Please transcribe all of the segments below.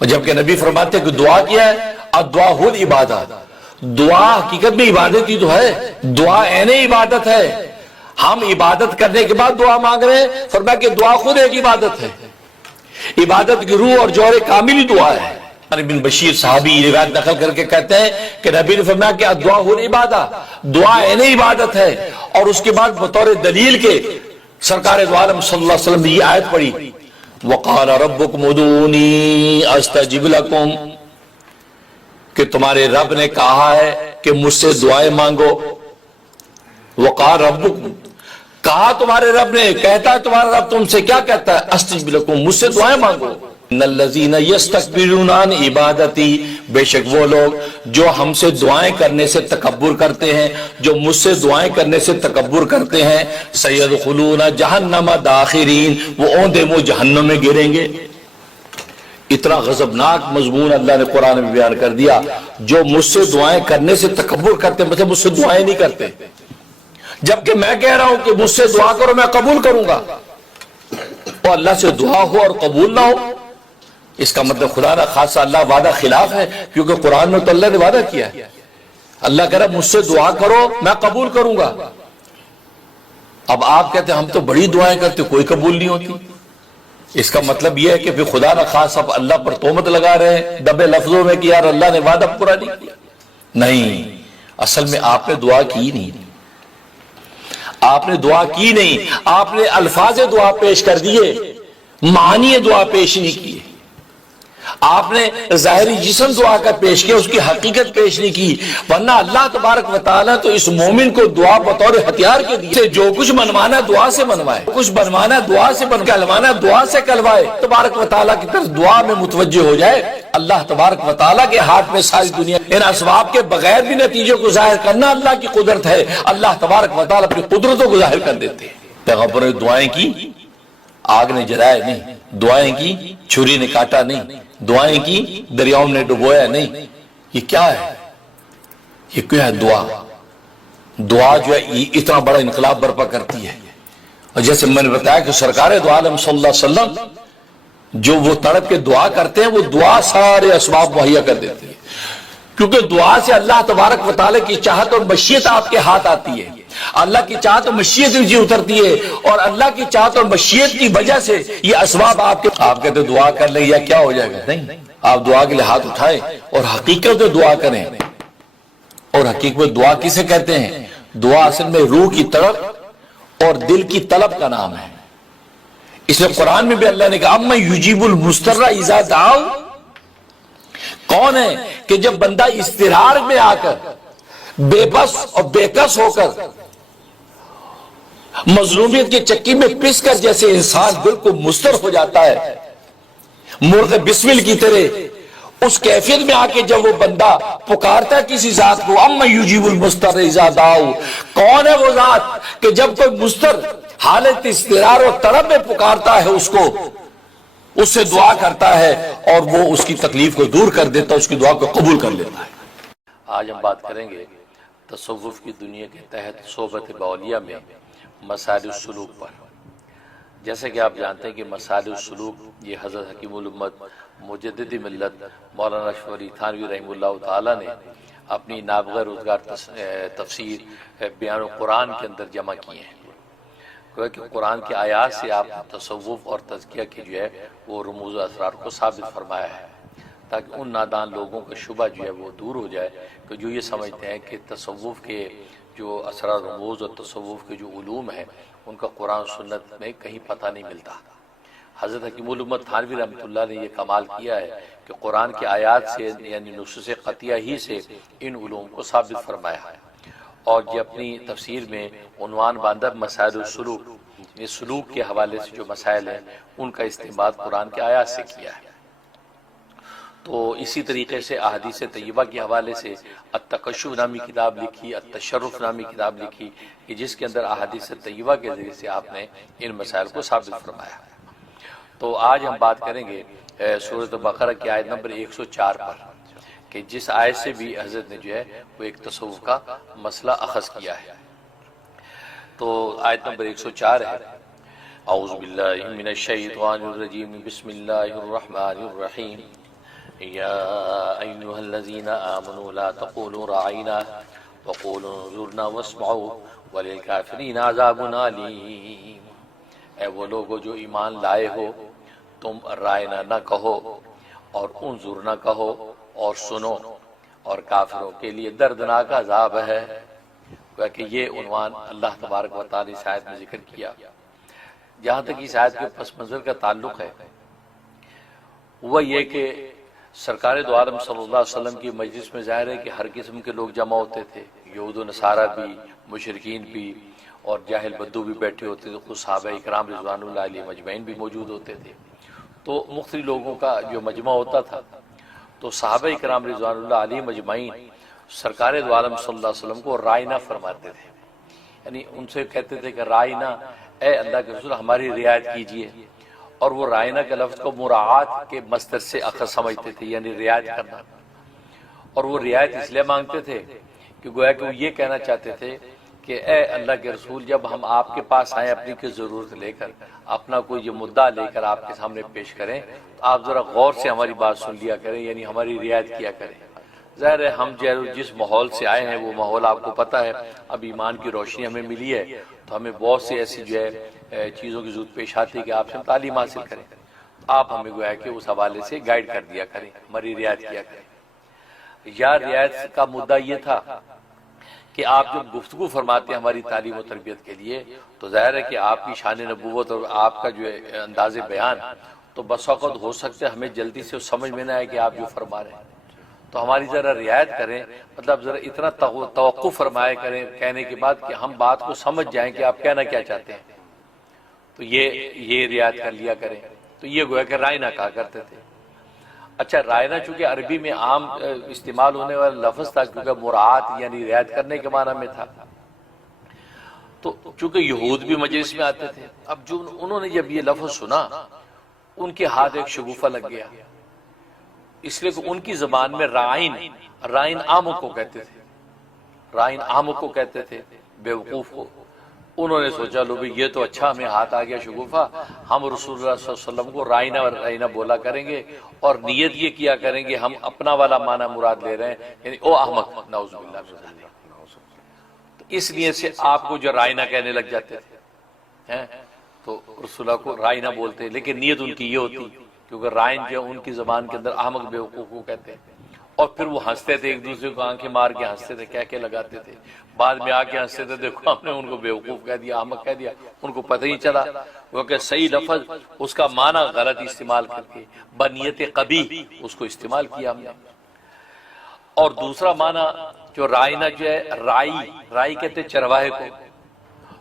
اور جبکہ نبی فرماتے ہیں کہ دعا کیا ہے الدعا ہو عبادت، دعا حقیقت میں عبادت ہی تو ہے، دعا عین عبادت ہے۔ ہم عبادت کرنے کے بعد دعا مانگ رہے ہیں، فرمایا کہ دعا خود ایک عبادت ہے، عبادت کی روح اور جوہر کامل ہی دعا ہے۔ ابن بشیر صحابی روایت نقل کر کے کہتے ہیں کہ نبی نے فرمایا کہ دعا ہو عبادت، دعا عین عبادت ہے۔ اور اس کے بعد بطور دلیل کے سرکار دو عالم صلی اللہ علیہ وسلم نے یہ آیت پڑھی وَقَالَ رَبُّكُمُ ادْعُونِي أَسْتَجِبْ لَكُمْ، کہ تمہارے رب نے کہا ہے کہ مجھ سے دعائیں مانگو۔ وَقَالَ رَبُّكُمْ، کہا تمہارے رب نے، کہتا ہے تمہارا رب تم سے کیا کہتا ہے؟ أَسْتَجِبْ لَكُمْ، مجھ سے دعائیں مانگو۔ إِنَّ الَّذِينَ يَسْتَكْبِرُونَ عَنْ عِبَادَتِي، بے شک وہ لوگ جو ہم سے دعائیں کرنے سے تکبر کرتے ہیں، جو مجھ سے دعائیں کرنے سے تکبر کرتے ہیں، سَيَدْخُلُونَ جَهَنَّمَ دَاخِرِينَ، وہ اوندے منہ جہنم میں گریں گے۔ اتنا غضبناک مضمون اللہ نے قرآن میں بیان کر دیا۔ جو مجھ سے دعائیں کرنے سے تکبر کرتے ہیں، مطلب مجھ سے دعائیں نہیں کرتے، جبکہ میں کہہ رہا ہوں کہ مجھ سے دعا کرو میں قبول کروں گا، اور اللہ سے دعا ہو اور قبول نہ ہو، اس کا مطلب خدا نہ خاصا اللہ وعدہ خلاف ہے، کیونکہ قرآن میں تو اللہ نے وعدہ کیا ہے، اللہ کہہ رہا مجھ سے دعا کرو میں قبول کروں گا۔ اب آپ کہتے ہیں ہم تو بڑی دعائیں کرتے کوئی قبول نہیں ہوتی، اس کا مطلب یہ ہے کہ پھر خدا نہ خاص آپ اللہ پر تہمت لگا رہے ہیں دبے لفظوں میں کہ یار اللہ نے وعدہ پورا نہیں کیا۔ نہیں، اصل میں آپ نے دعا کی نہیں، آپ نے دعا کی نہیں، آپ نے الفاظ دعا پیش کر دیے، معنی دعا پیش نہیں کیے، آپ نے ظاہری جسم دعا کا پیش کیا، اس کی حقیقت پیش نہیں کی۔ ورنہ اللہ تبارک و تعالیٰ تو اس مومن کو دعا بطور ہتھیار کے دیے، جو کچھ منوانا دعا سے منوائے، کچھ بنوانا دعا سے کلوانا دعا سے کلوائے، تبارک و تعالیٰ کی طرف دعا میں متوجہ ہو جائے۔ اللہ تبارک و تعالیٰ کے ہاتھ میں ساری دنیا، ان اسباب کے بغیر بھی نتیجے کو ظاہر کرنا اللہ کی قدرت ہے، اللہ تبارک و تعالیٰ اپنی قدرتوں کو ظاہر کر دیتے ہیں۔ پیغمبر نے دعائیں کی، آگ نے جلائے نہیں، دعائیں کی چھری نے کاٹا نہیں، دعائیں کی دریاؤں نے ڈبویا نہیں۔ یہ کیا ہے؟ یہ کیا ہے؟ دعا دعا جو ہے یہ اتنا بڑا انقلاب برپا کرتی ہے۔ اور جیسے میں نے بتایا کہ سرکار دو عالم صلی اللہ علیہ وسلم جو وہ تڑپ کے دعا کرتے ہیں، وہ دعا سارے اسباب مہیا کر دیتے ہیں، کیونکہ دعا سے اللہ تبارک و تعالیٰ کی چاہت اور مشیت آپ کے ہاتھ آتی ہے، اللہ کی چاہت اور مشیت نیچے اترتی ہے، اور اللہ کی چاہت اور مشیت کی وجہ سے یہ اسباب آپ کہتے دعا کر لیں یا کیا ہو جائے گا؟ نہیں، آپ دعا کے لیے ہاتھ اٹھائیں اور حقیقت میں دعا کریں۔ اور حقیقت میں دعا کسے کہتے ہیں؟ دعا اصل میں روح کی طرف اور دل کی طلب کا نام ہے۔ اس لیے قرآن میں بھی اللہ نے کہا اَمَّن یُجِیبُ الْمُضْطَرَّ اِذَا دَعَاهُ، کون ہے کہ جب بندہ اضطرار میں آ کر بے بس اور بے کس ہو کر مظلومیت کے چکی میں پس کر جیسے انسان بالکل مضطر ہو جاتا ہے مرغ بسمل کی طرح، اس کیفیت میں آ کے جب وہ بندہ پکارتا ہے کسی ذات کو اَمَّن یُجِیبُ الْمُضْطَرَّ اِذَا دَعَاهُ، کون ہے وہ ذات کہ جب کوئی مضطر حالت اضطرار اور طلب میں پکارتا ہے اس کو، اس سے دعا کرتا ہے اور وہ اس کی تکلیف کو دور کر دیتا ہے، اس کی دعا کو قبول کر لیتا ہے۔ آج ہم بات کریں گے تصوف کی دنیا کے تحت صحبت باولیہ میں مسائل السلوک پر۔ جیسے کہ آپ جانتے ہیں کہ مسائل السلوک یہ حضرت حکیم الامت مجدد ملت مولانا اشرف علی تھانوی رحمہ اللہ تعالیٰ نے اپنی نابغہ روزگار تفسیر بیان القرآن کے اندر جمع کیے ہیں۔ کہ قرآن کی آیات سے آپ تصوف اور تزکیہ کی جو ہے وہ رموز و اسرار کو ثابت فرمایا ہے، تاکہ ان نادان لوگوں کا شبہ جو ہے وہ دور ہو جائے کہ جو یہ سمجھتے ہیں کہ تصوف کے جو اسرار رموز اور تصوف کے جو علوم ہیں ان کا قرآن سنت میں کہیں پتہ نہیں ملتا۔ حضرت حکیم الامت تھانوی رحمۃ اللہ نے یہ کمال کیا ہے کہ قرآن کی آیات سے یعنی نصوص قطعیہ ہی سے ان علوم کو ثابت فرمایا ہے، اور یہ اپنی تفسیر میں عنوان باندھا مسائل السلوک، یہ سلوک کے حوالے سے جو مسائل ہیں ان کا استنباط قرآن کے آیات سے کیا ہے۔ تو اسی طریقے سے احادیث طیبہ کے حوالے سے التکشف نامی کتاب لکھی، التشرف نامی کتاب لکھی، کہ جس کے اندر احادیث طیبہ کے ذریعے سے آپ نے ان مسائل کو ثابت فرمایا۔ تو آج ہم بات کریں گے سورۃ بقرہ کی آیت نمبر 104 پر، کہ جس آیت سے بھی حضرت نے جو ہے وہ ایک تصوف کا مسئلہ اخذ کیا ہے۔ تو آیت نمبر 104 ہے اعوذ باللہ من الشیطان الرجیم بسم اللہ الرحمن الرحیم یا ایھا الذین آمنوا لا تقولوا راعینا وقولوا انظرنا واسمعوا وللکافرین عذاب علیم۔ اے وہ لوگو جو ایمان لائے ہو، تم رائنا نہ کہو اور انظر نہ کہو اور سنو، اور کافروں کے لیے دردناک عذاب ہے۔ کہ یہ عنوان اللہ تبارک و تعالی اس آیت میں ذکر کیا۔ جہاں تک اس آیت کے پس منظر کا تعلق ہے وہ یہ کہ سرکار دو عالم صلی اللہ علیہ وسلم کی مجلس میں ظاہر ہے کہ ہر قسم کے لوگ جمع ہوتے تھے، یہود و نصارہ بھی، مشرکین بھی، اور جاہل بدو بھی بیٹھے ہوتے تھے، خود صحابہ اکرام رضوان اللہ علیہم اجمعین بھی موجود ہوتے تھے۔ تو مختلف لوگوں کا جو مجمع ہوتا تھا، تو صحابہ اکرام رضوان اللہ علیہم اجمعین سرکار دو عالم صلی اللہ علیہ وسلم کو رائنا فرماتے تھے، یعنی ان سے کہتے تھے کہ رائنا، اے اللہ کے رسول ہماری رعایت کیجئے۔ اور وہ رائنا کے لفظ کو مراعات کے مصدر سے اخذ سمجھتے تھے، یعنی رعایت کرنا۔ اور وہ رعایت اس لیے مانگتے تھے کہ گویا کہ وہ یہ کہنا چاہتے تھے کہ اے اللہ کے رسول جب ہم آپ کے پاس آئیں اپنی کی ضرورت لے کر، اپنا کوئی یہ مدعا لے کر آپ کے سامنے پیش کریں تو آپ ذرا غور سے ہماری بات سن لیا کریں، یعنی ہماری رعایت کیا کریں۔ ظاہر ہے ہم جس ماحول سے آئے ہیں وہ ماحول آپ کو پتہ ہے، اب ایمان کی روشنی ہمیں ملی ہے تو ہمیں بہت سی ایسی جو ہے چیزوں کی ضرورت پیش آتی ہے کہ آپ سے ہم تعلیم حاصل کریں، آپ ہمیں گویا کہ اس حوالے سے گائیڈ کر دیا کریں، ہماری رعایت کیا کریں۔ یا رعایت کا مدعا یہ تھا کہ آپ جب گفتگو فرماتے ہیں ہماری تعلیم و تربیت کے لیے تو ظاہر ہے کہ آپ کی شان نبوت اور آپ کا جو ہے انداز بیان تو بس وقت ہو سکتا ہے ہمیں جلدی سے سمجھ میں نہ آئے کہ آپ جو فرما رہے ہیں، تو ہماری ذرا رعایت کریں، مطلب ذرا اتنا توقع فرمائے کریں کہنے کے بعد کہ ہم بات کو سمجھ جائیں کہ آپ کہنا کیا چاہتے ہیں، تو یہ رعایت کر لیا کریں۔ تو یہ گویا کہ رائنا کہا کرتے تھے۔ اچھا، رائنا چونکہ عربی میں عام استعمال ہونے والا لفظ تھا، کیونکہ مراعات یعنی رعایت کرنے کے معنی میں تھا، تو چونکہ یہود بھی مجلس میں آتے تھے، اب جو انہوں نے جب یہ لفظ سنا ان کے ہاتھ ایک شگوفہ لگ گیا، اس لیے کہ ان کی زبان میں رائن عاموں کو کہتے تھے، رائن عاموں کو کہتے تھے، بیوقوف کو۔ انہوں نے سوچا لو بھی یہ تو اچھا ہمیں ہاتھ آ گیا شگوفہ، ہم رسول اللہ صلی اللہ علیہ وسلم کو رائنا بولا کریں گے اور نیت یہ کیا کریں گے ہم اپنا والا معنی مراد لے رہے ہیں، یعنی او احمق، نعوذ باللہ من ذلک۔ تو اس لیے سے آپ کو جو رائنا کہنے لگ جاتے تھے، تو رسول اللہ کو رائنا بولتے ہیں، لیکن نیت ان کی یہ ہوتی کیونکہ رائن جو ان کی زبان کے اندر احمق بیوقوف کو کہتے ہیں۔ اور پھر وہ ہنستے تھے، ایک دوسرے کو آنکھیں مار کے ہنستے تھے، کہہ کے لگاتے تھے، بعد میں آ کے ہنستے تھے، دیکھو ہم نے ان کو بیوقوف کہہ دیا، احمق کہہ دیا، ان کو پتہ ہی چلا کیونکہ صحیح لفظ اس کا معنی غلط استعمال کر کے بنیت قبیح اس کو استعمال کیا ہم نے۔ اور دوسرا معنی جو رائنا جو ہے، رائی کہتے چرواہے کو،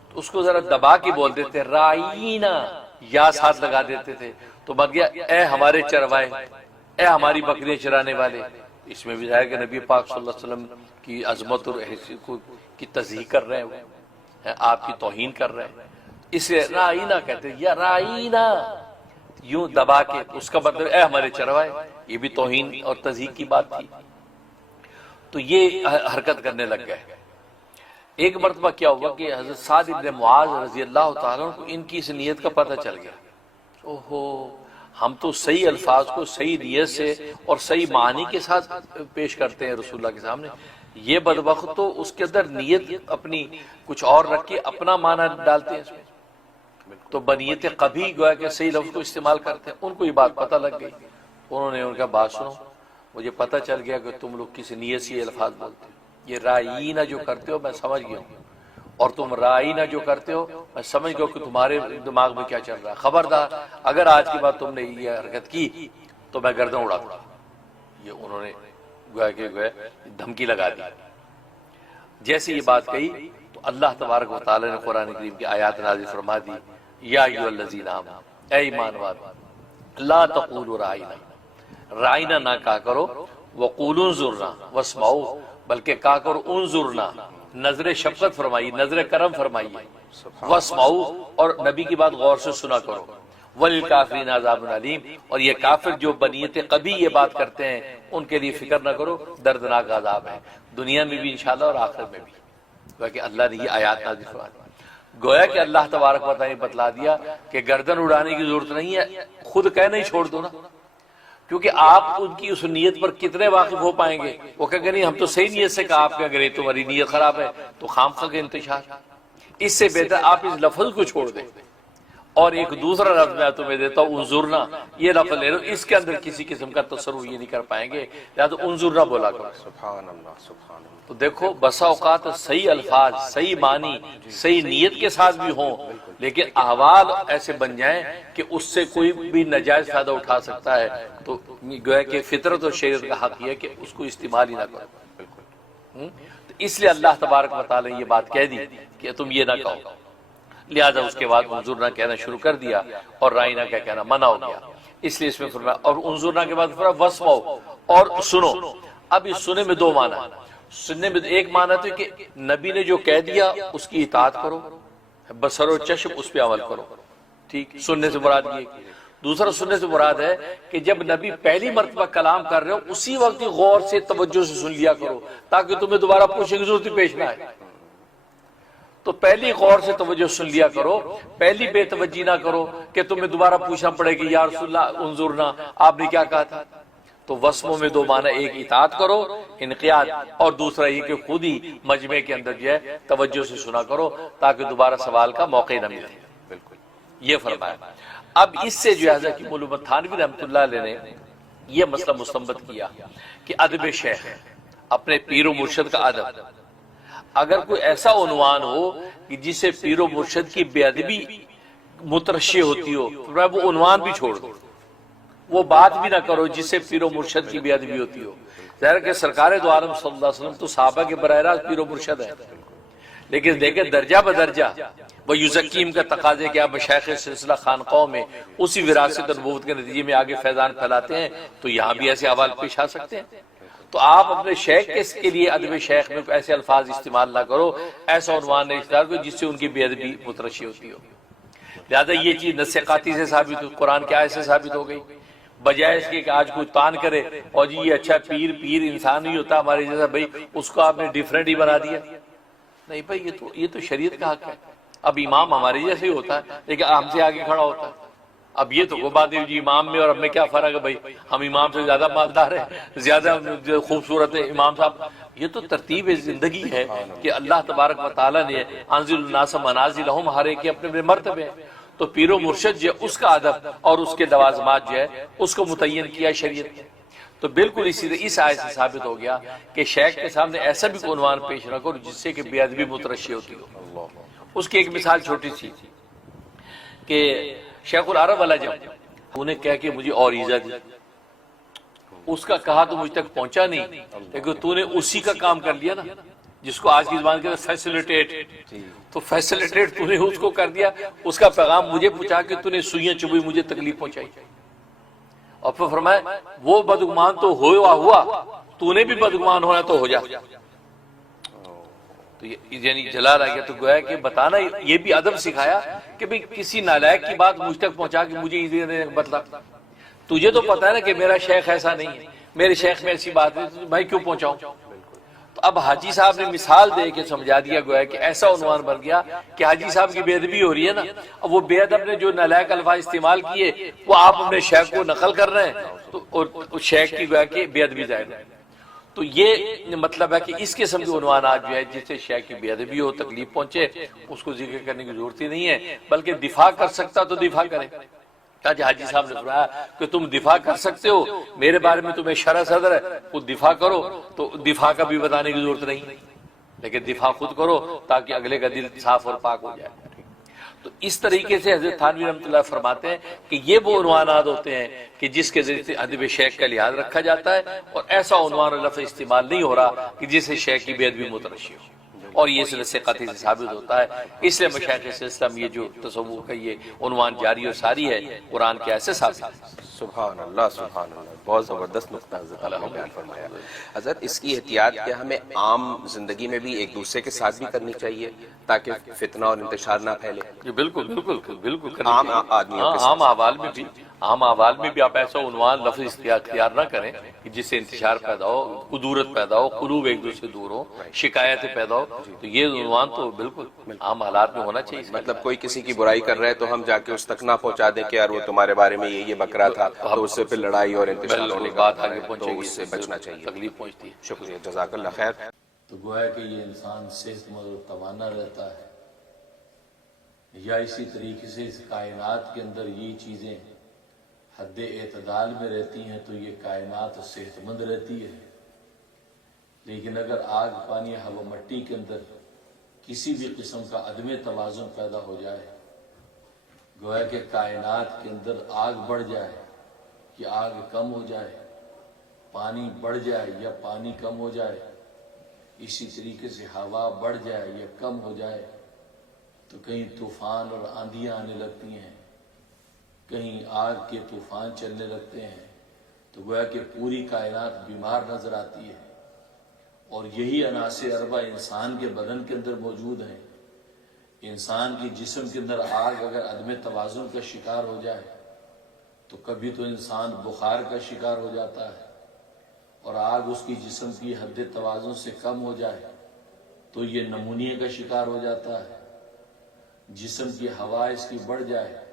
تو اس کو ذرا دبا کے بول دیتے رائینا، یا ساتھ لگا دیتے تھے، تو بن گیا اے ہمارے چرواہے، اے ہماری بکریاں چرانے والے۔ اس میں بھی ظاہر کہ نبی پاک صلی اللہ علیہ وسلم کی عظمت اور حیثیت کی تضحیح کر رہے ہیں، آپ کی توہین کر رہے ہیں، اسے رائینا کہتے ہیں، یا رائینا یوں دبا کے، اس کا مطلب اے ہمارے چروائے، یہ بھی توہین اور تضحیح کی بات تھی۔ تو یہ حرکت کرنے لگ گئے۔ ایک مرتبہ کیا ہوا کہ حضرت سعد ابن معاذ رضی اللہ تعالیٰ عنہ کو ان کی اس نیت کا پتہ چل گیا، اوہو ہم تو صحیح الفاظ کو صحیح نیت سے اور صحیح معنی کے ساتھ پیش کرتے ہیں رسول اللہ کے سامنے، یہ بدبخت تو اس کے اندر نیت اپنی کچھ اور رکھ کے اپنا معنی ڈالتے ہیں اس میں، تو بنیت قبیح گویا کہ صحیح لفظ کو استعمال کرتے ہیں۔ ان کو یہ بات پتہ لگ گئی، انہوں نے ان کا بات سنو، مجھے پتہ چل گیا کہ تم لوگ کس نیت سے یہ الفاظ بولتے ہو، یہ رائینا جو کرتے ہو میں سمجھ گیا ہوں، اور تم رائینا جو کرتے ہو میں سمجھ گیا کہ تمہارے دماغ میں کیا چل رہا ہے، خبردار اگر آج کے بعد تم نے یہ حرکت کی تو میں گردن اڑا دوں گا۔ یہ انہوں نے گویا کہ دھمکی لگا دی۔ جیسے یہ بات کہی تو اللہ تبارک و تعالی نے قرآن کریم کی آیات نازل فرما دی، یا ایھا الذین آمنوا، اے ایمان والو، لا تقولوا رائینا، رائینا نہ کہا کرو، وقولوا انظرنا واسمعوا، بلکہ کہا کرو انظرنا، نظر شفقت فرمائی، نظر کرم فرمائیے، واسمعوا، اور نبی کی بات غور سے سنا کرو، وللکافرین عذاب علیم، اور یہ کافر جو بنیت قبیح یہ بات کرتے ہیں ان کے لیے فکر نہ کرو، دردناک عذاب ہے، دنیا میں بھی انشاءاللہ اور آخرت میں بھی۔ گویا کہ اللہ نے یہ آیات نازل فرما دی، گویا کہ اللہ تبارک و تعالی نے بتلا دیا کہ گردن اڑانے کی ضرورت نہیں ہے، خود کہنا ہی چھوڑ دو نا، کیونکہ آپ ان کی اس نیت پر کتنے واقف ہو پائیں گے؟ وہ کہیں گے نہیں ہم تو صحیح نیت سے کہا، آپ کہ اگر تمہاری نیت خراب ہے تو خامخواہ کا انتشار۔ اس سے بہتر آپ اس لفظ کو چھوڑ دیں اور ایک دوسرا لفظ میں تمہیں دیتا ہوں انظرنا، یہ لفظ لے لو، اس کے اندر کسی قسم کا تصرف یہ نہیں کر پائیں گے، لہذا انظرنا بولا کرو۔ سبحان اللہ سبحان اللہ۔ تو دیکھو بسا اوقات صحیح الفاظ، صحیح معنی، صحیح نیت کے ساتھ بھی ہوں، لیکن احوال ایسے بن جائیں کہ اس سے کوئی بھی ناجائز فائدہ اٹھا سکتا ہے، تو گویا کہ فطرت اور شریعت کا حق یہ ہے کہ اس کو استعمال ہی نہ کرو۔ تو اس لیے اللہ تبارک و تعالی نے یہ بات کہہ دی کہ تم یہ نہ کہو، لہذا اس کے بعد انظرنا کہنا شروع کر دیا اور رائنا کا کہنا منع ہو گیا۔ اس لیے اس میں فرمایا اور انظرنا کے بعد فرمایا واسمعوا، اور سنو۔ اب اس سنے میں دو معنی، سننے میں ایک معنی تو کہ نبی نے جو کہہ دیا اس کی اطاعت کرو، بصر و چشم اس پہ عمل کرو، ٹھیک، سننے سے مراد یہ۔ دوسرا سننے سے مراد ہے کہ جب نبی پہلی مرتبہ کلام کر رہے ہو اسی وقت ہی غور سے توجہ سے سن لیا کرو تاکہ تمہیں دوبارہ پوچھنے کی ضرورت ہی پیش نہ آئے۔ تو پہلی غور سے توجہ سن لیا کرو، پہلی بے توجہ نہ کرو کہ تمہیں دوبارہ پوچھنا پڑے کہ یا رسول اللہ انظرنا آپ نے کیا کہا تھا۔ تو وصموں میں دو معنی، ایک اطاعت کرو انقیاد، اور دوسرا یہ کہ خود ہی مجمع کے اندر جو ہے توجہ سے سنا کرو تاکہ دوبارہ سوال کا موقع نہ ملے۔ بالکل یہ فرمایا۔ اب اس سے جو ہے حضرت مولانا تھانوی رحمۃ اللہ علیہ نے یہ مسئلہ مستنبط کیا کہ ادب شیخ، اپنے پیر و مرشد کا ادب، اگر کوئی ایسا عنوان ہو کہ جس سے پیر و مرشد کی بے ادبی مترشح ہوتی ہو تو وہ عنوان بھی چھوڑ دو، وہ بات بھی نہ کرو جس سے پیر و مرشد کی بے ادبی ہوتی ہو۔ ظاہر کہ سرکار دو عالم صلی اللہ علیہ وسلم تو صحابہ کے براہ راست پیر و مرشد ہیں، لیکن دیکھیں درجہ بدرجہ وہ یزکیم کا تقاضے کہ آپ مشائخ سلسلہ خانقاہوں میں اسی وراثت نبوت کے نتیجے میں آگے فیضان پھیلاتے ہیں، تو یہاں بھی ایسے احوال پیش آ سکتے ہیں۔ تو آپ اپنے شیخ کے لیے ادب شیخ میں ایسے الفاظ استعمال نہ کرو، ایسا عنوان نہیں اختیار کرو جس سے ان کی بے ادبی مترشح ہوتی ہو۔ لہذا یہ چیز نص قاطع سے ثابت ہو، قرآن کی آیت سے ثابت ہو گئی، بجائے اس کے کہ آج کوئی تان کرے اور جی یہ اچھا پیر انسان نہیں ہوتا ہمارے جیسا، بھائی اس کو آپ نے ڈیفرنٹ ہی بنا دیا۔ نہیں بھائی یہ تو شریعت کا حق ہے۔ اب امام ہمارے جیسے ہی ہوتا ہے لیکن ہم سے آگے کھڑا ہوتا ہے۔ اب یہ تو وہ بات ہے جی امام میں اور ہم میں کیا فرق ہے، بھائی ہم امام سے زیادہ مالدار ہیں، زیادہ خوبصورت ہے امام صاحب۔ یہ تو ترتیب زندگی ہے کہ اللہ تبارک و تعالیٰ نے انزل الناس منازلہم، ہر ایک کے اپنے اپنے مرتبے ہیں۔ تو پیر و مرشد جو اس کا ادب اور اس کے لوازمات جو ہے اس کو متعین کیا شریعت نے۔ تو بالکل اسی طرح اس آیت سے ثابت ہو گیا کہ شیخ کے سامنے ایسا بھی عنوان پیش نہ کرو جس سے کہ بے ادبی مترشح ہوتی ہو۔ اس کی ایک مثال چھوٹی سی کہ شیخ العرب العجم انہیں کہہ کہ مجھے اور ایزا دی، اس کا کہا تو مجھ تک پہنچا نہیں، لیکن تو نے اسی کا کام کر لیا نا، جس کو آج کی زبان کہتے ہیں فیسیلیٹیٹ، تو فیسیلیٹیٹ تو نے اس کو کر دیا، اس کا پیغام مجھے پہنچا کے تو نے سوئیاں چبھی مجھے تکلیف پہنچائی۔ اور پھر فرمایا وہ بدگمان تو ہوا تو نے بھی بدگمان ہونا تو ہو جا۔ تو یعنی جلال آ گیا، تو گویا کہ بتانا یہ بھی ادب سکھایا کہ بھئی کسی نالائق کی بات مجھ تک پہنچا کے مجھے یہ بتلا، تجھے تو پتا ہے نا کہ میرا شیخ ایسا نہیں ہے، میرے شیخ میں ایسی بات ہے، بھائی کیوں پہنچاؤں۔ تو اب حاجی صاحب نے مثال دے کے سمجھا دیا گویا کہ ایسا عنوان بن گیا کہ حاجی صاحب کی بے ادبی ہو رہی ہے نا، اب وہ بے ادب نے جو نالائق الفاظ استعمال کیے وہ آپ اپنے شیخ کو نقل کر رہے ہیں، تو شیخ کی گویا کہ بے ادبی ظاہر ہے۔ تو یہ مطلب ہے کہ اس قسم کے عنوانات جو ہے جس سے شیخ کی بے ادبی ہو، تکلیف پہنچے، اس کو ذکر کرنے کی ضرورت ہی نہیں ہے، بلکہ دفاع کر سکتا تو دفاع کرے۔ حاجی صاحب نے فرمایا کہ تم دفاع کر سکتے ہو، میرے بارے میں تمہیں شرح صدر ہے، خود دفاع کرو، تو دفاع کا بھی بتانے کی ضرورت نہیں، لیکن دفاع خود کرو تاکہ اگلے کا دل صاف اور پاک ہو جائے۔ تو اس طریقے سے حضرت تھانوی رحمۃ اللہ فرماتے ہیں کہ یہ وہ عنوانات ہوتے ہیں کہ جس کے ذریعے سے ادب شیخ کا لحاظ رکھا جاتا ہے، اور ایسا عنوان اور لفظ استعمال نہیں ہو رہا کہ جس سے شیخ کی بے ادبی مترشح ہو، اور یہ سلسلے قطعی سے ثابت ہوتا ہے۔ اس لیے مشائخ سلسلہ میں یہ جو تصوف کا یہ عنوان جاری اور ساری ہے قرآن کے ایسے ثابت ہے۔ سبحان اللہ سبحان اللہ، بہت زبردست نقطہ حضرت نے بیان فرمایا۔ حضرت اس کی احتیاط کیا ہمیں عام زندگی میں بھی ایک دوسرے کے ساتھ بھی کرنی چاہیے تاکہ فتنہ اور انتشار نہ پھیلے؟ بالکل بالکل بالکل عام آدمیوں کے عام احوال میں بھی عام احوال میں بھی آپ ایسا عنوان لفظ اختیار نہ کریں کہ جس سے انتشار پیدا ہو، کدورت پیدا ہو، قلوب ایک دوسرے سے دور ہو، شکایتیں پیدا ہو، تو یہ عنوان تو بالکل عام حالات میں ہونا چاہیے. مطلب کوئی کسی کی برائی کر رہا ہے تو ہم جا کے اس تک نہ پہنچا دیں کہ یار وہ تمہارے بارے میں یہ بکرا تھا، تو اس سے پھر لڑائی اور انتشار ہونے کا بات آگے پہنچے تو گی، اس سے بچنا چاہیے. تکلیف پہنچتی ہے. شکریہ، جزاک اللہ خیر. تو گویا کہ یہ انسان صحت مند اور توانا رہتا ہے، یا اسی طریقے سے اس کائنات کے اندر یہ چیزیں حد اعتدال میں رہتی ہیں تو یہ کائنات صحت مند رہتی ہے. لیکن اگر آگ، پانی، ہوا، مٹی کے اندر کسی بھی قسم کا عدم توازن پیدا ہو جائے، گویا کہ کائنات کے اندر آگ بڑھ جائے یا آگ کم ہو جائے، پانی بڑھ جائے یا پانی کم ہو جائے، اسی طریقے سے ہوا بڑھ جائے یا کم ہو جائے، تو کہیں طوفان اور آندھیاں آنے لگتی ہیں، کہیں آگ کے طوفان چلنے لگتے ہیں، تو گویا کہ پوری کائنات بیمار نظر آتی ہے. اور یہی عناصر اربع انسان کے بدن کے اندر موجود ہیں. انسان کی جسم کے اندر آگ اگر عدم توازن کا شکار ہو جائے تو کبھی تو انسان بخار کا شکار ہو جاتا ہے، اور آگ اس کی جسم کی حد توازن سے کم ہو جائے تو یہ نمونیے کا شکار ہو جاتا ہے. جسم کی ہوا اس کی بڑھ جائے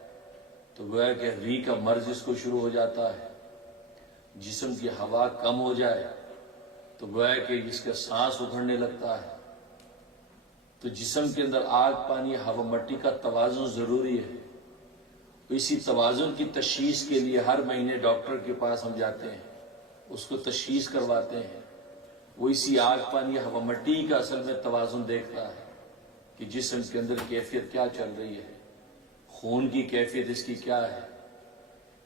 تو گویا کہ ری کا مرض اس کو شروع ہو جاتا ہے. جسم کی ہوا کم ہو جائے تو گویا کہ جس کا سانس اکھڑنے لگتا ہے. تو جسم کے اندر آگ، پانی، ہوا، مٹی کا توازن ضروری ہے. اسی توازن کی تشخیص کے لیے ہر مہینے ڈاکٹر کے پاس ہم جاتے ہیں، اس کو تشخیص کرواتے ہیں. وہ اسی آگ، پانی، ہوا، مٹی کا اصل میں توازن دیکھتا ہے کہ جسم کے اندر کیفیت کیا چل رہی ہے، خون کی کیفیت اس کی کیا ہے،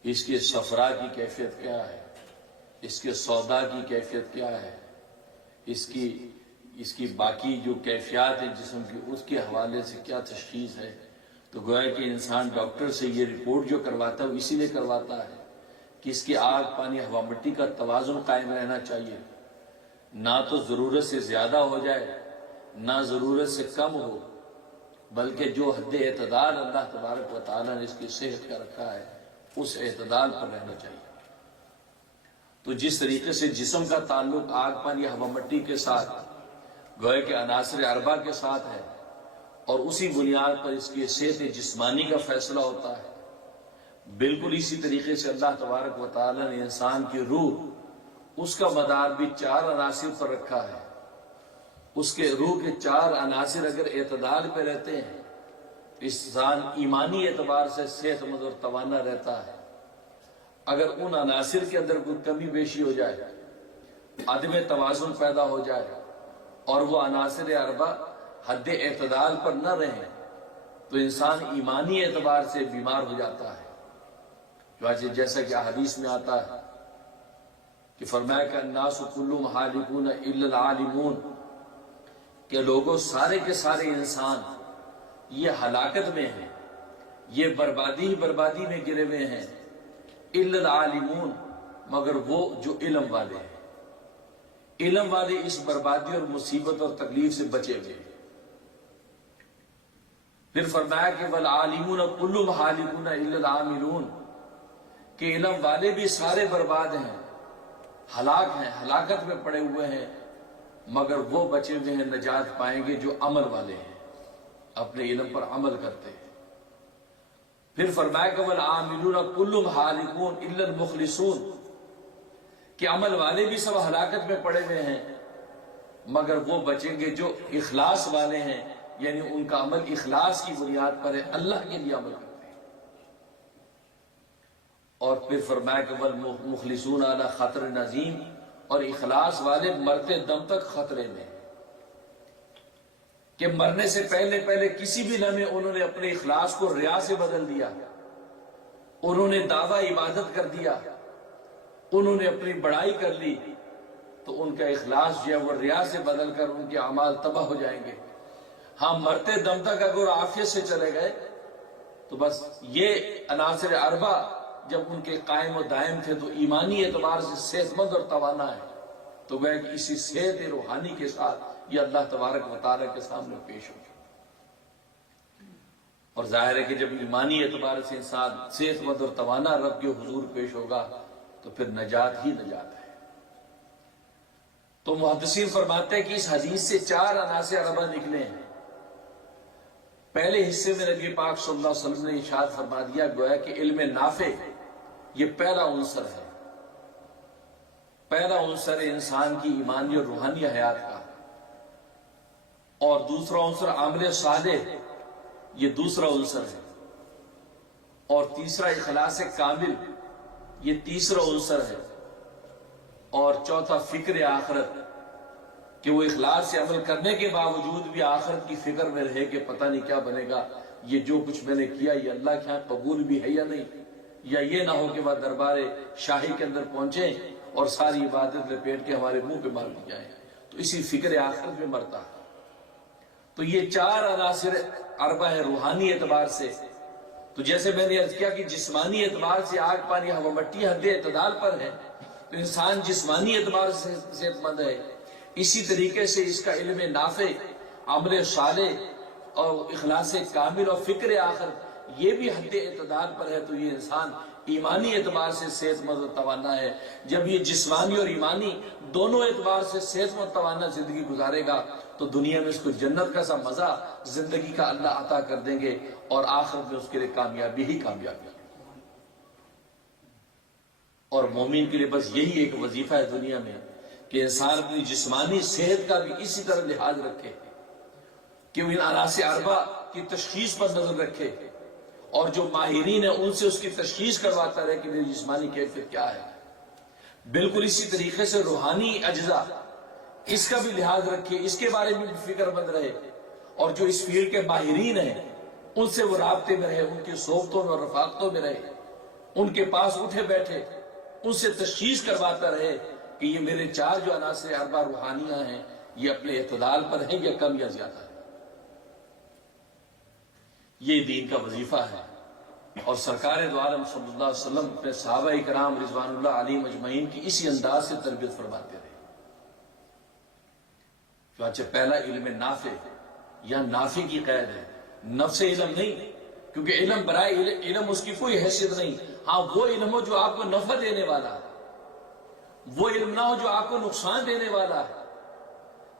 اس کے صفرا کی کیفیت کیا ہے، اس کے سودا کی کیفیت کیا ہے، اس کی باقی جو کیفیات ہیں جسم کی، اس کے حوالے سے کیا تشخیص ہے. تو گویا کہ انسان ڈاکٹر سے یہ رپورٹ جو کرواتا ہے وہ اسی لیے کرواتا ہے کہ اس کی آگ، پانی، ہوا، مٹی کا توازن قائم رہنا چاہیے. نہ تو ضرورت سے زیادہ ہو جائے، نہ ضرورت سے کم ہو، بلکہ جو حد اعتدال اللہ تبارک و تعالیٰ نے اس کی صحت کا رکھا ہے اس اعتدال پر رہنا چاہیے. تو جس طریقے سے جسم کا تعلق آگ، پانی، ہوا، مٹی کے ساتھ، گویا کہ عناصر اربع کے ساتھ ہے، اور اسی بنیاد پر اس کی صحت جسمانی کا فیصلہ ہوتا ہے، بالکل اسی طریقے سے اللہ تبارک و تعالیٰ نے انسان کی روح، اس کا مدار بھی 4 عناصر پر رکھا ہے. اس کے روح کے 4 عناصر اگر اعتدال پہ رہتے ہیں تو انسان ایمانی اعتبار سے صحت مند اور توانا رہتا ہے. اگر ان عناصر کے اندر کوئی کمی بیشی ہو جائے، عدم توازن پیدا ہو جائے اور وہ عناصر اربع حد اعتدال پر نہ رہیں تو انسان ایمانی اعتبار سے بیمار ہو جاتا ہے. جیسا کہ حدیث میں آتا ہے کہ فرمایا کہ الناس کلهم حالکون الا العالمون، کہ لوگوں سارے کے سارے انسان یہ ہلاکت میں ہیں، یہ بربادی ہی بربادی میں گرے ہوئے ہیں، الا العالمون، مگر وہ جو علم والے ہیں. علم والے اس بربادی اور مصیبت اور تکلیف سے بچے ہوئے ہیں. پھر فرمایا کہ والعالمون کلهم حالکون الا العاملون، کہ علم والے بھی سارے برباد ہیں، ہلاک ہیں، ہلاکت میں پڑے ہوئے ہیں، مگر وہ بچے ہوئے ہیں، نجات پائیں گے جو عمل والے ہیں، اپنے علم پر عمل کرتے ہیں. پھر فرمایا کہ والعاملون کلهم حالکون الا المخلصون، کہ عمل والے بھی سب ہلاکت میں پڑے ہوئے ہیں مگر وہ بچیں گے جو اخلاص والے ہیں، یعنی ان کا عمل اخلاص کی بنیاد پر ہے، اللہ کے لیے عمل کرتے ہیں. اور پھر فرمایا کہ والمخلصون علی خطر عظیم، اور اخلاص والے مرتے دم تک خطرے میں، کہ مرنے سے پہلے پہلے کسی بھی لمحے انہوں نے اپنے اخلاص کو ریا سے بدل دیا، انہوں نے دعویٰ عبادت کر دیا، انہوں نے اپنی بڑائی کر لی، تو ان کا اخلاص جو ہے وہ ریا سے بدل کر ان کے اعمال تباہ ہو جائیں گے. ہاں مرتے دم تک اگر عافیت سے چلے گئے تو بس یہ عناصر اربع جب ان کے قائم و دائم تھے تو ایمانی اعتبار سے صحت مند اور توانا ہے. تو وہ اسی صحت روحانی کے ساتھ یہ اللہ تبارک و تعالیٰ کے سامنے پیش ہو. اور ظاہر ہے کہ جب ایمانی اعتبار سے انسان صحت مند اور توانا رب کے حضور پیش ہوگا تو پھر نجات ہی نجات ہے۔ تو محدثین فرماتے ہیں کہ اس حدیث سے 4 عناصر اربع نکلے ہیں۔ پہلے حصے میں نبی پاک صلی اللہ علیہ وسلم نے ارشاد فرما دیا، گویا کہ علم نافع یہ پہلا عنصر ہے، پہلا عنصر ہے انسان کی ایمانی اور روحانی حیات کا، اور دوسرا عنصر عمل صالح یہ دوسرا عنصر ہے، اور تیسرا اخلاص کامل یہ تیسرا عنصر ہے، اور چوتھا فکر آخرت کہ وہ اخلاص سے عمل کرنے کے باوجود بھی آخرت کی فکر میں رہے کہ پتہ نہیں کیا بنے گا، یہ جو کچھ میں نے کیا یہ اللہ کے ہاں قبول بھی ہے یا نہیں، یا یہ نہ ہو کہ وہ دربار شاہی کے اندر پہنچیں اور ساری عبادت لپیٹ کے ہمارے منہ پہ مار دی جائیں، تو اسی فکر آخرت میں مرتا ہے۔ تو یہ 4 عناصر اربع ہے روحانی اعتبار سے۔ تو جیسے میں نے عرض کیا کہ جسمانی اعتبار سے آگ پانی ہوا مٹی حد اعتدال پر ہے، تو انسان جسمانی اعتبار سے صحت مند ہے، اسی طریقے سے اس کا علم نافع، عمل صالح اور اخلاص کامل اور فکر آخر یہ بھی حد اعتدال پر ہے، تو یہ انسان ایمانی اعتبار سے صحت مند اور توانا ہے۔ جب یہ جسمانی اور ایمانی دونوں اعتبار سے صحت مند توانا زندگی گزارے گا تو دنیا میں اس کو جنت کا سا مزہ زندگی کا اللہ عطا کر دیں گے، اور آخرت میں اس کے لیے کامیابی ہی کامیابی۔ اور مومن کے لیے بس یہی ایک وظیفہ ہے دنیا میں کہ انسان اپنی جسمانی صحت کا بھی اسی طرح لحاظ رکھے کہ وہ ان عناصر اربع کی تشخیص پر نظر رکھے، اور جو ماہرین ہیں ان سے اس کی تشخیص کرواتا رہے کہ میری جسمانی کیفیت کیا ہے۔ بالکل اسی طریقے سے روحانی اجزاء اس کا بھی لحاظ رکھے، اس کے بارے میں بھی فکر مند رہے، اور جو اس فیلڈ کے ماہرین ہیں ان سے وہ رابطے میں رہے، ان کی صحبتوں میں اور رفاقتوں میں رہے، ان کے پاس اٹھے بیٹھے، ان سے تشخیص کرواتا رہے کہ یہ میرے 4 جو عناصر اربع روحانیاں ہیں یہ اپنے اعتدال پر ہیں یا کم یا زیادہ ہے۔ یہ دین کا وظیفہ ہے، اور سرکار دو عالم صلی اللہ علیہ وسلم اپنے صحابہ کرام رضوان اللہ علیہم اجمعین کی اسی انداز سے تربیت فرماتے رہے۔ چنانچہ پہلا علم نافع یا نافع کی قید ہے، نفس علم نہیں، کیونکہ علم برائے علم اس کی کوئی حیثیت نہیں۔ ہاں وہ علم ہو جو آپ کو نفع دینے والا ہے، وہ علم نہ ہو جو آپ کو نقصان دینے والا ہے،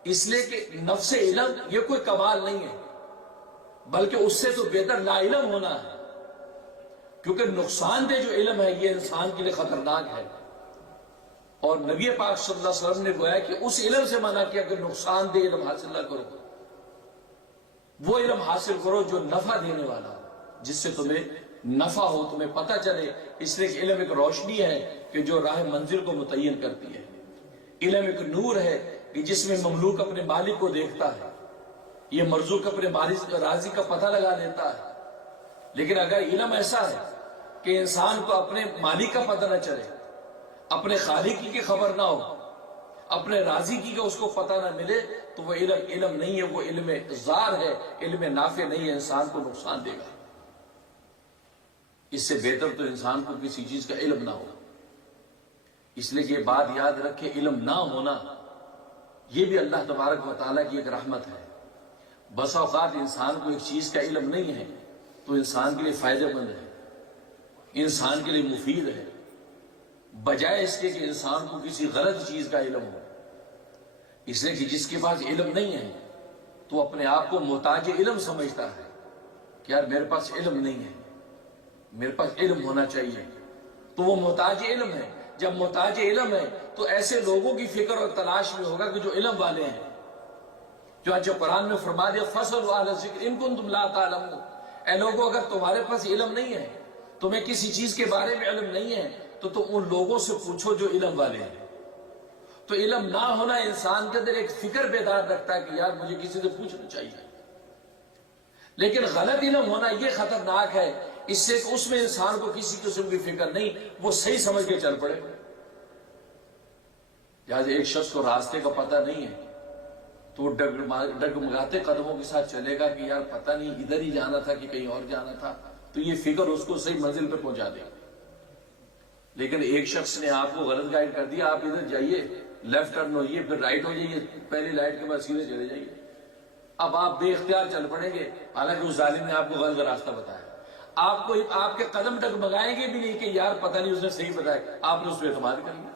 اس لیے کہ نفس علم یہ کوئی کمال نہیں ہے، بلکہ اس سے تو بہتر لا علم ہونا ہے، کیونکہ نقصان دہ جو علم ہے یہ انسان کے لیے خطرناک ہے، اور نبی پاک صلی اللہ علیہ وسلم نے گویا کہ اس علم سے منع کیا کہ نقصان دہ علم حاصل نہ کرو، وہ علم حاصل کرو جو نفع دینے والا ہو، جس سے تمہیں نفع ہو، تمہیں پتہ چلے، اس لیے کہ علم ایک روشنی ہے کہ جو راہ منزل کو متعین کرتی ہے، علم ایک نور ہے کہ جس میں مملوک اپنے مالک کو دیکھتا ہے، یہ مرزوق اپنے راضی کا پتہ لگا لیتا ہے۔ لیکن اگر علم ایسا ہے کہ انسان کو اپنے مالک کا پتہ نہ چلے، اپنے خالق کی خبر نہ ہو، اپنے راضی کی کا اس کو پتہ نہ ملے، تو وہ علم نہیں ہے، وہ علم زار ہے، علم نافع نہیں ہے، انسان کو نقصان دے گا۔ اس سے بہتر تو انسان کو کسی چیز کا علم نہ ہو۔ اس لیے یہ بات یاد رکھے، علم نہ ہونا یہ بھی اللہ تبارک و تعالیٰ کی ایک رحمت ہے۔ بس اوقات انسان کو ایک چیز کا علم نہیں ہے تو انسان کے لیے فائدہ مند ہے، انسان کے لیے مفید ہے، بجائے اس کے کہ انسان کو کسی غلط چیز کا علم ہو۔ اس لیے کہ جس کے پاس علم نہیں ہے تو اپنے آپ کو محتاج علم سمجھتا ہے کہ یار میرے پاس علم نہیں ہے، میرے پاس علم ہونا چاہیے، تو وہ محتاج علم ہے۔ جب محتاج علم ہے تو ایسے لوگوں کی فکر اور تلاش میں ہوگا کہ جو علم والے ہیں، جو قرآن میں فرما دیا فَاسْأَلُوا أَهْلَ الذِّكْرِ إِن كُنتُمْ لَا تَعْلَمُونَ، اے لوگوں اگر تمہارے پاس علم نہیں ہے، تمہیں کسی چیز کے بارے میں علم نہیں ہے، تو تم ان لوگوں سے پوچھو جو علم والے ہیں۔ تو علم نہ ہونا انسان کے اندر ایک فکر بیدار رکھتا ہے کہ یار مجھے کسی سے پوچھنا چاہیے، لیکن غلط علم ہونا یہ خطرناک ہے، اس سے کہ اس میں انسان کو کسی قسم کی فکر نہیں، وہ صحیح سمجھ کے چل پڑے۔ لہٰذا ایک شخص کو راستے کا پتہ نہیں ہے تو وہ ڈگمگاتے قدموں کے ساتھ چلے گا کہ یار پتہ نہیں ادھر ہی جانا تھا کہ کہیں اور جانا تھا، تو یہ فکر اس کو صحیح منزل پہ پہنچا دے گا۔ لیکن ایک شخص نے آپ کو غلط گائیڈ کر دیا، آپ ادھر جائیے، لیفٹ ٹرن ہوئیے، پھر رائٹ ہو جائیے، پہلی لائٹ کے بعد سیدھے چلے جائیے، اب آپ بے اختیار چل پڑیں گے، حالانکہ اس ظالم نے آپ کو غلط راستہ بتایا، آپ کو آپ کے قدم ڈگمگائیں گے بھی نہیں کہ یار پتہ نہیں اس نے صحیح بتایا، آپ نے اس پہ اعتماد کر لیا۔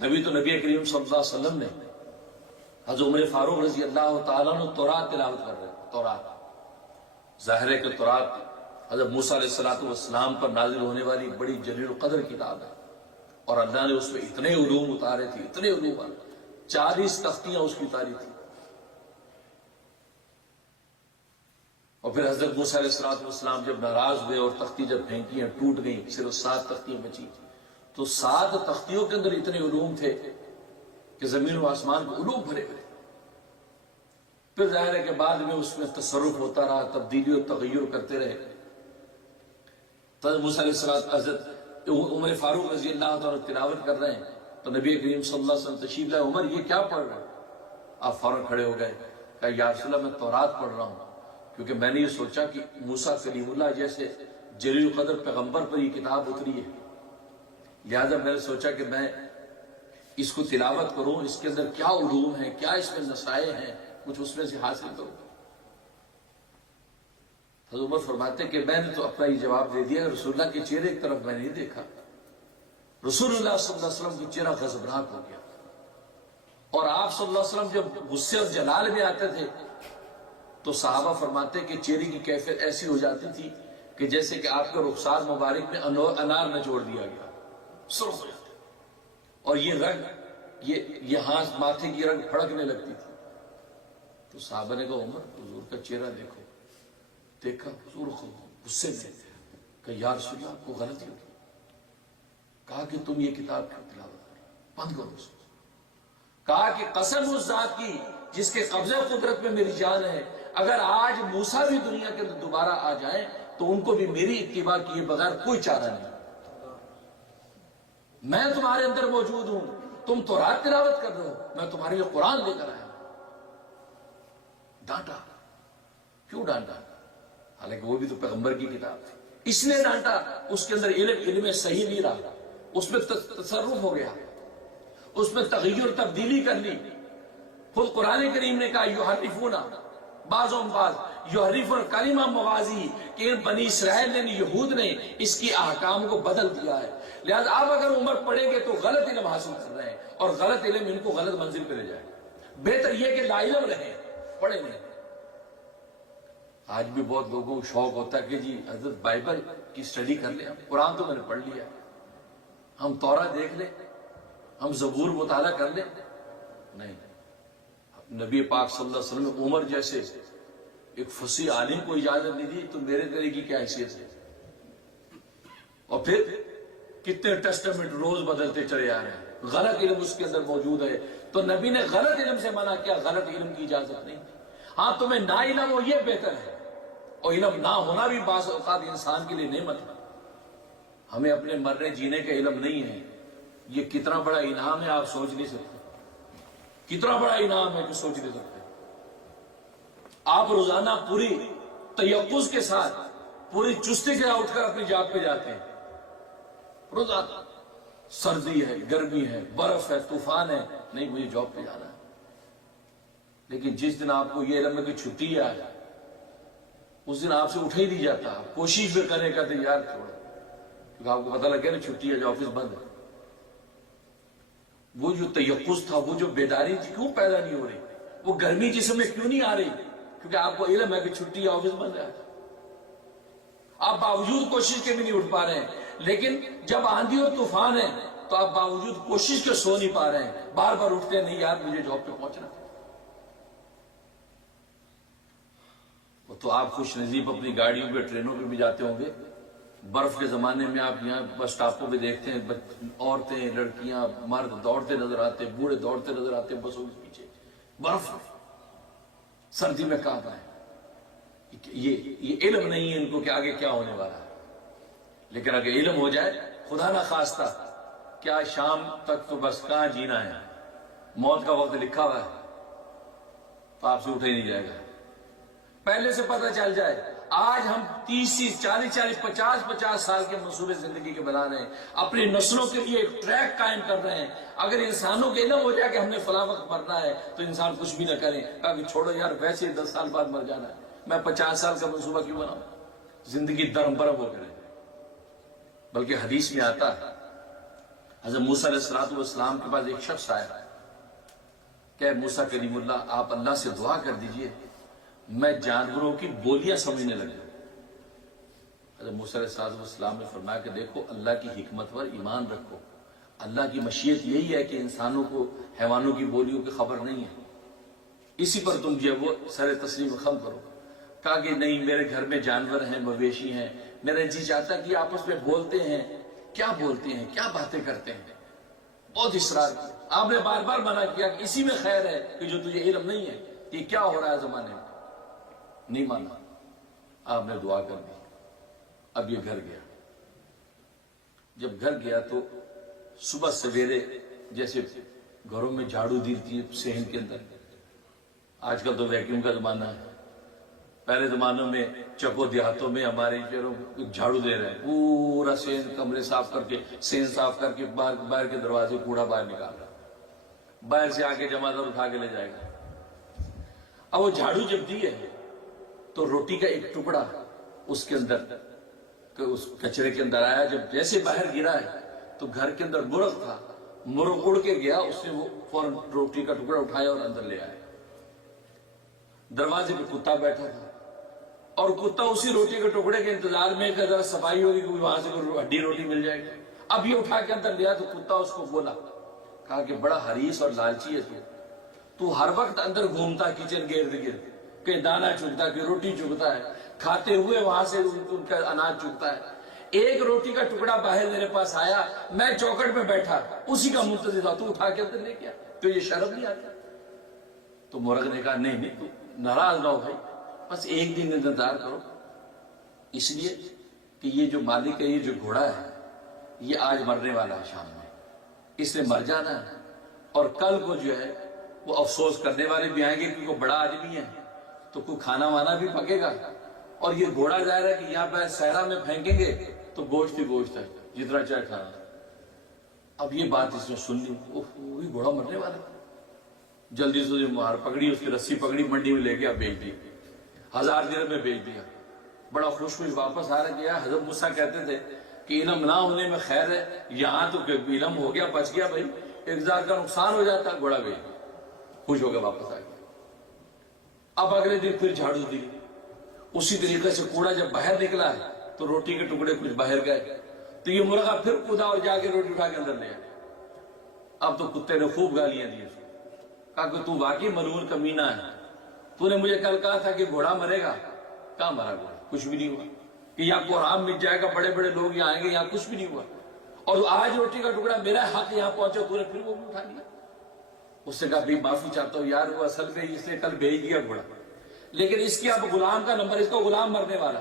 تبھی تو نبی کریم صلی اللہ علیہ وسلم نے حضرت عمر فاروق رضی اللہ تعالیٰ عنہ تورات تلاوت کر رہے ہیں۔ تورات ظاہر ہے کہ تورات حضرت موسیٰ علیہ السلام پر نازل ہونے والی بڑی جلیل القدر کتاب ہے، اور اللہ نے اس میں اتنے علوم اتارے تھے، اتنے علوم، 40 تختیاں اس کی اتاری تھی۔ اور پھر حضرت موسیٰ علیہ السلام جب ناراض ہوئے اور تختی جب پھینکی ہیں ٹوٹ گئیں، صرف 7 تختیاں بچی، تو 7 تختیوں کے اندر اتنے علوم تھے کہ زمین و آسمان کے علوم بھرے ہوئے۔ پھر ظاہر ہے کہ بعد میں اس میں تصرف ہوتا رہا، تبدیلی اور تغیر کرتے رہے۔ حضرت موسیٰ علیہ السلام، حضرت عمر فاروق رضی اللہ عنہ تلاوت کر رہے ہیں تو نبی کریم صلی اللہ علیہ وسلم تشریف لائے، عمر یہ کیا پڑھ رہے ہیں؟ آپ فوراً کھڑے ہو گئے، کہا یا رسول اللہ میں تورات پڑھ رہا ہوں، کیونکہ میں نے یہ سوچا کہ موسیٰ کلیم اللہ جیسے جلیل القدر پیغمبر پر یہ کتاب اتری ہے، لہذا میں نے سوچا کہ میں اس کو تلاوت کروں، اس کے اندر کیا علوم ہیں، کیا اس میں نصائح ہیں، کچھ اس میں سے حاصل کروں۔ حضرت عمر فرماتے کہ میں نے تو اپنا یہ جواب دے دیا، رسول اللہ کے چہرے کی طرف میں نہیں دیکھا، رسول اللہ صلی اللہ علیہ وسلم کا چہرہ غضبناک ہو گیا، اور آپ صلی اللہ علیہ وسلم جب غصے اور جلال میں آتے تھے تو صحابہ فرماتے کہ چہرے کی کیفیت ایسی ہو جاتی تھی کہ جیسے کہ آپ کے رخسار مبارک میں انار نچوڑ دیا گیا، سرخ ہو جاتے، اور یہ رنگ، یہ ہاتھ ماتھے کی رنگ پھڑکنے لگتی تھی۔ تو صحابہ نے کہا عمر حضور کا چہرہ دیکھو، دیکھا حضور غصے میں، کہ یا رسول اللہ آپ کو غلطی ہوگی، کہا کہ تم یہ کتاب کیوں تلاوت کرو، بند کرو اس کو، کہا کہ قسم اس ذات کی جس کے قبضہ قدرت میں میری جان ہے، اگر آج موسیٰ بھی دنیا کے اندر دوبارہ آ جائیں تو ان کو بھی میری اتباع کیے بغیر کوئی چارہ نہیں، میں تمہارے اندر موجود ہوں، تم تورات تلاوت کر رہے ہو، میں تمہارے لیے قرآن لے کر آیا ہوں۔ ڈانٹا، کیوں ڈانٹا؟ حالانکہ وہ بھی تو پیغمبر کی کتاب تھی، اس لیے ڈانٹا، اس کے اندر علم صحیح نہیں رہا، اس میں تصرف ہو گیا، اس میں تغیر اور تبدیلی کر لی۔ خود قرآن کریم نے کہا یحرفون بعضهم بعض، یحرفون کلمہ موازی، کہ بنی اسرائیل نے، یہود نے اس کی احکام کو بدل دیا ہے، لہذا آپ اگر عمر پڑھیں گے تو غلط علم حاصل کر رہے ہیں، اور غلط علم ان کو غلط منزل پہ لے جائے، بہتر یہ کہ لا علم رہیں، پڑھیں نہیں۔ آج بھی بہت لوگوں کو شوق ہوتا ہے کہ جی حضرت بائبل کی سٹڈی کر لیں، قرآن تو میں نے پڑھ لیا، ہم تورات دیکھ لیں، ہم زبور مطالعہ کر لیں۔ نہیں، نبی پاک صلی اللہ علیہ وسلم نے عمر جیسے ایک فصیح عالم کو اجازت نہیں دی، تو میرے طرح کی کیا حیثیت ہے؟ اور پھر کتنے ٹیسٹمنٹ روز بدلتے چلے آ رہے ہیں، غلط علم اس کے اندر موجود ہے، تو نبی نے غلط علم سے منع کیا، غلط علم کی اجازت نہیں۔ ہاں تمہیں نا علم ہو یہ بہتر ہے، اور علم نہ ہونا بھی بعض اوقات انسان کے لیے نعمت ہے۔ ہمیں اپنے مرنے جینے کا علم نہیں ہے، یہ کتنا بڑا انعام ہے آپ سوچ نہیں سکتے، کتنا بڑا انعام ہے کہ سوچ نہیں سکتے۔ آپ روزانہ پوری تیقظ کے ساتھ، پوری چستی کے ساتھ اٹھ کر اپنی جاب پہ جاتے ہیں، روزانہ سردی ہے، گرمی ہے، برف ہے، طوفان ہے، نہیں مجھے جاب پہ جانا ہے، لیکن جس دن آپ کو یہ علم ہے کہ چھٹی ہے اس دن آپ سے اٹھا ہی نہیں جاتا، کوشش بھی کرنے کا تو یار چھوڑو، کیونکہ آپ کو پتہ لگ گیا نا چھٹی ہے، جو آفس بند ہے۔ وہ جو تیقظ تھا، وہ جو بیداری تھی کیوں پیدا نہیں ہو رہی؟ وہ گرمی جسم میں کیوں نہیں آ رہی؟ کیونکہ آپ کو علم ہے کہ چھٹی ہے، آفس بند ہے، آپ باوجود کوشش کے بھی نہیں اٹھ پا رہے ہیں۔ لیکن جب آندھی اور طوفان ہے تو آپ باوجود کوشش کے سو نہیں پا رہے ہیں، بار بار اٹھتے ہیں، نہیں یار مجھے جاب پہ پہنچنا۔ تو آپ خوش نصیب اپنی گاڑیوں پہ، ٹرینوں پہ بھی جاتے ہوں گے، برف کے زمانے میں آپ یہاں بس اسٹاپوں پہ دیکھتے ہیں عورتیں، لڑکیاں، مرد دوڑتے نظر آتے، بوڑھے دوڑتے نظر آتے بسوں کے پیچھے، برف سردی میں کہاں پائے؟ یہ علم نہیں ہے ان کو کہ آگے کیا ہونے والا ہے۔ لیکن اگر علم ہو جائے، خدا نہ خواستہ کیا شام تک تو بس کہاں جینا ہے، موت کا وقت لکھا ہوا ہے، تو آپ سے اٹھا ہی نہیں جائے گا۔ پہلے سے پتہ چل جائے آج ہم 30 40 50 سال کے منصوبے زندگی کے بنا رہے ہیں, اپنی نسلوں کے لیے ایک ٹریک قائم کر رہے ہیں. اگر انسانوں کے علم ہو جائے کہ ہم نے فلاں وقت مرنا ہے تو انسان کچھ بھی نہ کریں, کہا کہ چھوڑو یار ویسے ہی 10 سال بعد مر جانا ہے, میں 50 سال کا منصوبہ کیوں بناؤں, زندگی درم برم ہو کرے. بلکہ حدیث میں آتا ہے حضرت موسیٰ علیہ السلام کے پاس ایک شخص آیا کہ موسیٰ کریم اللہ, آپ اللہ سے دعا کر دیجئے میں جانوروں کی بولیاں سمجھنے لگا. حضرت موسیٰ علیہ السلام نے فرمایا کہ دیکھو اللہ کی حکمت پر ایمان رکھو, اللہ کی مشیت یہی ہے کہ انسانوں کو حیوانوں کی بولیوں کی خبر نہیں ہے, اسی پر تم جو وہ سر تسلیم خم کرو. کہا کہ نہیں, میرے گھر میں جانور ہیں, مویشی ہیں, میرا جی چاہتا ہے کہ آپس میں بولتے ہیں, کیا بولتے ہیں, کیا باتیں کرتے ہیں. بہت اصرار کیا, آپ نے بار بار منع کیا کہ اسی میں خیر ہے کہ جو تجھے علم نہیں ہے کہ کیا ہو رہا ہے زمانے میں. نہیں مانا, آپ نے دعا کر دی. اب یہ گھر گیا. جب گھر گیا تو صبح سویرے جیسے گھروں میں جھاڑو دیتی ہے صحن کے اندر, آج کل تو ویکیوم کا زمانہ ہے, پہلے زمانوں میں چکو دیہاتوں میں ہمارے جھاڑو دے رہے ہیں, پورا صحن کمرے صاف کر کے, صحن صاف کر کے باہر کے دروازے کوڑا باہر نکال رہا, باہر سے آ کے جمع دار اٹھا کے لے جائے گا. اب وہ جھاڑو جب دی ہے تو روٹی کا ایک ٹکڑا اس کے اندر اس کچرے کے اندر آیا. جب جیسے باہر گرا ہے تو گھر کے اندر مرغ تھا, مرغ اڑ کے گیا, اس نے وہ فوراً روٹی کا ٹکڑا اٹھایا اور اندر لے آیا. دروازے پہ کتا بیٹھا تھا اور کتا اسی روٹی کے ٹکڑے کے انتظار میں کہ ذرا صفائی ہوگی کہ وہاں سے کوئی ہڈی روٹی مل جائے گی. اب یہ اٹھا کے اندر لیا تو کتا اس کو بولا, کہا کہ بڑا حریص اور لالچی ہے تو ہر وقت اندر گھومتا کچن کے ارد گرد, کہ دانا چگتا, کہ روٹی چگتا ہے, کھاتے ہوئے وہاں سے ان کا اناج چگتا ہے. ایک روٹی کا ٹکڑا باہر میرے پاس آیا, میں چوکٹ پہ بیٹھا اسی کا منتظر تھا, تو اٹھا کے اندر لے گیا, تو یہ شرم نہیں آتا. تو مرغ نے کہا نہیں تو ناراض نہ ہو بھائی, بس ایک دن انتظار کرو, اس لیے کہ یہ جو مالک ہے, یہ جو گھوڑا ہے, یہ آج مرنے والا ہے شام میں, اس نے مر جانا ہے, اور کل کو جو ہے وہ افسوس کرنے والے بھی آئیں گے کیونکہ بڑا آدمی ہے تو کوئی کھانا وانا بھی پکے گا, اور یہ گھوڑا ظاہر ہے کہ یہاں پہ صحرا میں پھینکیں گے تو گوشت ہی گوشت ہے, جتنا چاہے کھانا. اب یہ بات اس نے سن لی, یہ گھوڑا مرنے والا, جلدی سے مار پکڑی, اس کی رسی پکڑی, منڈی میں لے گیا, بیچ دی, 1000 درہم میں بیچ دیا. بڑا خوش خوش واپس آ رہا گیا. حضرت موسیٰ کہتے تھے کہ علم نہ ہونے میں خیر ہے, یہاں تو علم ہو گیا, بچ گیا بھائی, 1000 کا نقصان ہو جاتا, گھوڑا بیچ دیا, خوش ہو کے واپس آ گیا. اب اگلے دن پھر جھاڑو دی, اسی طریقے سے کوڑا جب باہر نکلا ہے تو روٹی کے ٹکڑے کچھ باہر گئے, تو یہ مرغا پھر کودا اور جا کے روٹی اٹھا کے اندر لے آیا. اب تو کتے نے خوب گالیاں دی, کہا کہ تو واقعی ملعون کمینہ ہے, تو نے مجھے کل کہا تھا کہ گھوڑا مرے گا, کہاں مرا گھوڑا, کچھ بھی نہیں ہوا, کہ یہاں کو آرام مل جائے گا, بڑے بڑے لوگ یہاں آئیں گے, یہاں کچھ بھی نہیں ہوا, اور آج روٹی کا ٹکڑا میرا حق یہاں پہنچا, تو نے پھر وہ اٹھا لیا. اس نے کہا بھی معافی چاہتا ہوں یار, وہ اصل میں اس نے کل بھیج دیا گھوڑا, لیکن اس کی اب غلام کا نمبر, اس کا غلام مرنے والا,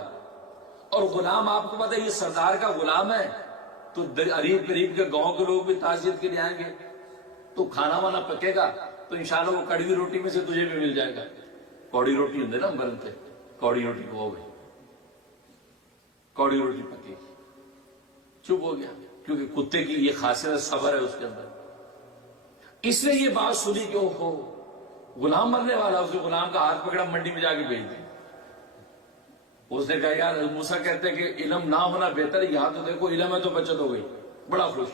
اور غلام آپ کو پتا ہے یہ سردار کا غلام ہے, تو قریب قریب کے گاؤں کے لوگ بھی تعزیت کے لیے آئیں گے, تو کھانا وانا پکے گا تو انشاءاللہ وہ کڑوی روٹی میں سے تجھے بھی مل جائے گا. کوڑی روٹی ہوندے نا بنتے, کوڑی روٹی کو ہو گئی, کوڑی روٹی پکی, چپ ہو گیا, کیونکہ کتے کی یہ خاصیت صبر ہے اس کے اندر. اس نے یہ بات سنی کہ اوہو غلام مرنے والا, اس نے غلام کا ہاتھ پکڑا, منڈی میں جا کے بیچ دیا. اس نے کہا یار موسیٰ کہتے ہیں کہ علم نہ ہونا بہتر ہے, یہاں تو دیکھو علم ہے تو بچت ہو گئی, بڑا خوش.